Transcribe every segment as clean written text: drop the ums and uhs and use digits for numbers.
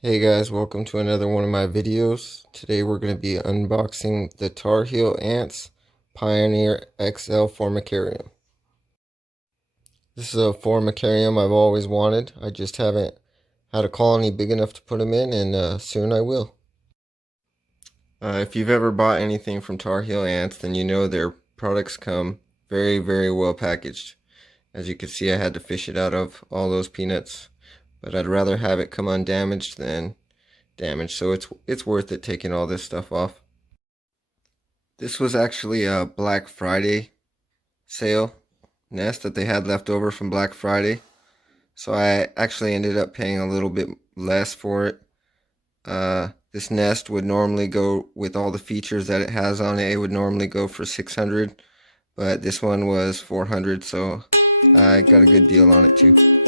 Hey guys, welcome to another one of my videos. Today we're going to be unboxing the Tarheel Ants Pioneer XL Formicarium. This is a Formicarium I've always wanted. I just haven't had a colony big enough to put them in, and soon I will. If you've ever bought anything from Tarheel Ants, then you know their products come very, very well packaged. As you can see, I had to fish it out of all those peanuts. But I'd rather have it come undamaged than damaged, so it's worth it taking all this stuff off. This was actually a Black Friday sale nest that they had left over from Black Friday, so I actually ended up paying a little bit less for it. This nest would normally go, with all the features that it has on it, it would normally go for $600, but this one was $400, so I got a good deal on it too.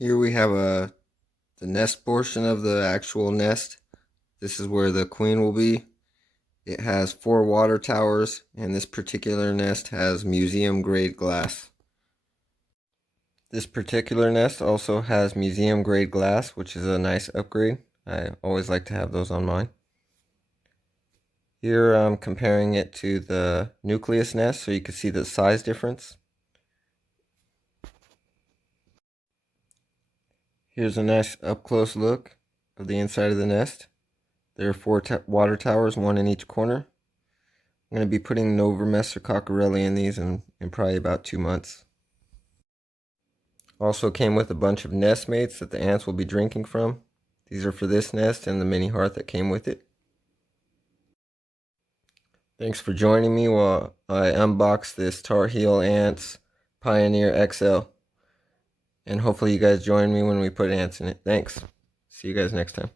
Here we have the nest portion of the actual nest. This is where the queen will be. It has 4 water towers, and this particular nest has museum grade glass. This particular nest also has museum grade glass, which is a nice upgrade. I always like to have those on mine. Here I'm comparing it to the nucleus nest so you can see the size difference. Here's a nice up-close look of the inside of the nest. There are 4 water towers, 1 in each corner. I'm going to be putting Novermess or Coccarelli in these in probably about 2 months. Also came with a bunch of nest mates that the ants will be drinking from. These are for this nest and the mini hearth that came with it. Thanks for joining me while I unbox this Tarheel Ants Pioneer XL. And hopefully you guys join me when we put ants in it. Thanks. See you guys next time.